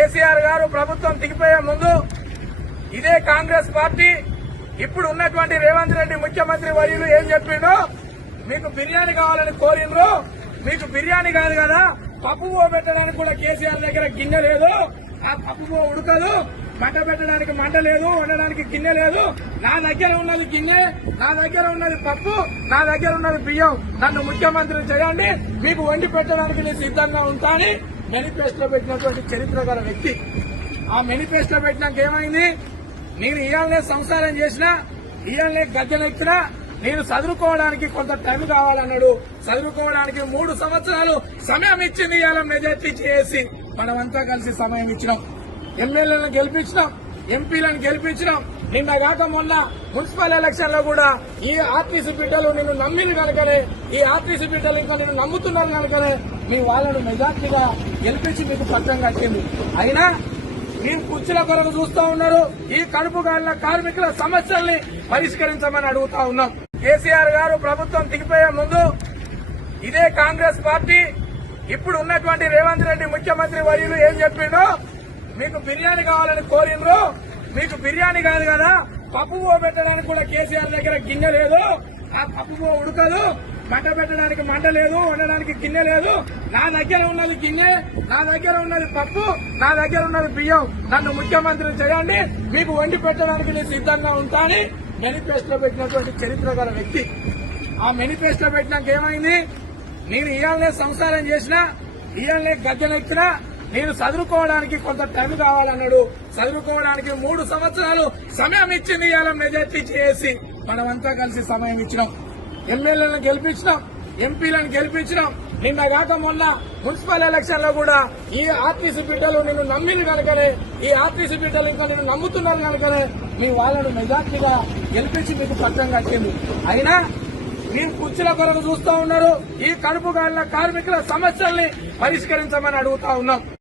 కేసీఆర్ గారు ప్రభుత్వం దిగిపోయే ముందు ఇదే కాంగ్రెస్ పార్టీ ఇప్పుడు ఉన్నటువంటి రేవంత్ రెడ్డి ముఖ్యమంత్రి వర్యులు ఏం చెప్పిండో, మీకు బిర్యానీ కావాలని కోరిండ్రు, మీకు బిర్యానీ కాదు కదా పప్పు పెట్టడానికి కూడా కేసీఆర్ దగ్గర గిన్నె లేదు, ఆ పప్పు ఉడకదు, మంట పెట్టడానికి మంట లేదు, వండడానికి గిన్నె లేదు, నా దగ్గర ఉన్నది గిన్నె, నా దగ్గర ఉన్నది పప్పు, నా దగ్గర ఉన్నది బియ్యం, నన్ను ముఖ్యమంత్రి చేయండి, మీకు వండి పెట్టడానికి నేను సిద్ధంగా ఉంటానని మేనిఫెస్టోలో పెట్టినటువంటి చరిత్ర గల వ్యక్తి. ఆ మేనిఫెస్టోలో పెట్టినాక ఏమైంది, నేను ఇయాలనే సంసారం చేసినా, ఇయాలనే గద్దెనెక్కినా, నేను చదువుకోవడానికి కొంత టైం కావాలన్నాడు. చదువుకోవడానికి 3 సంవత్సరాలు సమయం ఇచ్చింది ఇవాళ మెజార్టీ చేసి మనమంతా కలిసి సమయం ఇచ్చినాం. ఎమ్మెల్యేలను గెలిపించినాం, ఎంపీలను గెలిపించినాం. నిన్న కాక మొన్న మున్సిపల్ ఎలక్షన్ లో కూడా ఈ ఆర్టీసీ బిడ్డలు నిన్ను నమ్మిన కనుకనే, ఈ ఆర్టీసీ బిడ్డలు ఇంకా నిన్ను నమ్ముతున్నారు కనుకనే మీ వాళ్ళను మెజార్టీగా గెలిపించి మీకు పట్టం కట్టింది. అయినా మీరు కుర్చీల కొరకు చూస్తా ఉన్నారు. ఈ కడుపు కాలిన కార్మికుల సమస్యల్ని పరిష్కరించమని అడుగుతా ఉన్నాం. కేసీఆర్ గారు ప్రభుత్వం దిగిపోయే ముందు ఇదే కాంగ్రెస్ పార్టీ ఇప్పుడు ఉన్నటువంటి రేవంత్ రెడ్డి ముఖ్యమంత్రి వర్యులు ఏం చెప్పిండో, మీకు బిర్యానీ కావాలని కోరిండ్రు, మీకు బిర్యానీ కాదు కదా పప్పు పెట్టడానికి కూడా కేసీఆర్ దగ్గర గిన్నె లేదు, ఆ పప్పు ఉడకదు, మంట పెట్టడానికి మంట లేదు, వండడానికి గిన్నె లేదు, నా దగ్గర ఉన్నది గిన్నె, నా దగ్గర ఉన్నది పప్పు, నా దగ్గర ఉన్నది బియ్యం, నన్ను ముఖ్యమంత్రి చేయండి, మీకు వండి పెట్టడానికి నేను సిద్ధంగా ఉంటానని మేనిఫెస్టోలో పెట్టినటువంటి చరిత్ర గల వ్యక్తి. ఆ మేనిఫెస్టోలో పెట్టినాక ఏమైంది, నేను ఇయాలనే సంసారం చేసినా, ఇయాలనే గద్దెనెక్కినా, నేను చదువుకోవడానికి కొంత టైం కావాలన్నాడు. చదువుకోవడానికి 3 సంవత్సరాలు సమయం ఇచ్చింది ఇవాళ మెజార్టీ చేసి మనమంతా కలిసి సమయం ఇచ్చినాం. ఎమ్మెల్యేలను గెలిపించినాం, ఎంపీలను గెలిపించినాం. నిన్న కాక మొన్న మున్సిపల్ ఎలక్షన్ లో కూడా ఈ ఆర్టీసీ బిడ్డలు నిన్ను నమ్మిన కనుకనే, ఈ ఆర్టీసీ బిడ్డలు ఇంకా నిన్ను నమ్ముతున్నారు కనుకనే మీ వాళ్ళను మెజార్టీగా గెలిపించి మీకు పట్టం కట్టింది. అయినా మీరు కుర్చీల కొరకు చూస్తా ఉన్నారు. ఈ కడుపు కాలిన కార్మికుల సమస్యల్ని పరిష్కరించమని అడుగుతా ఉన్నాం.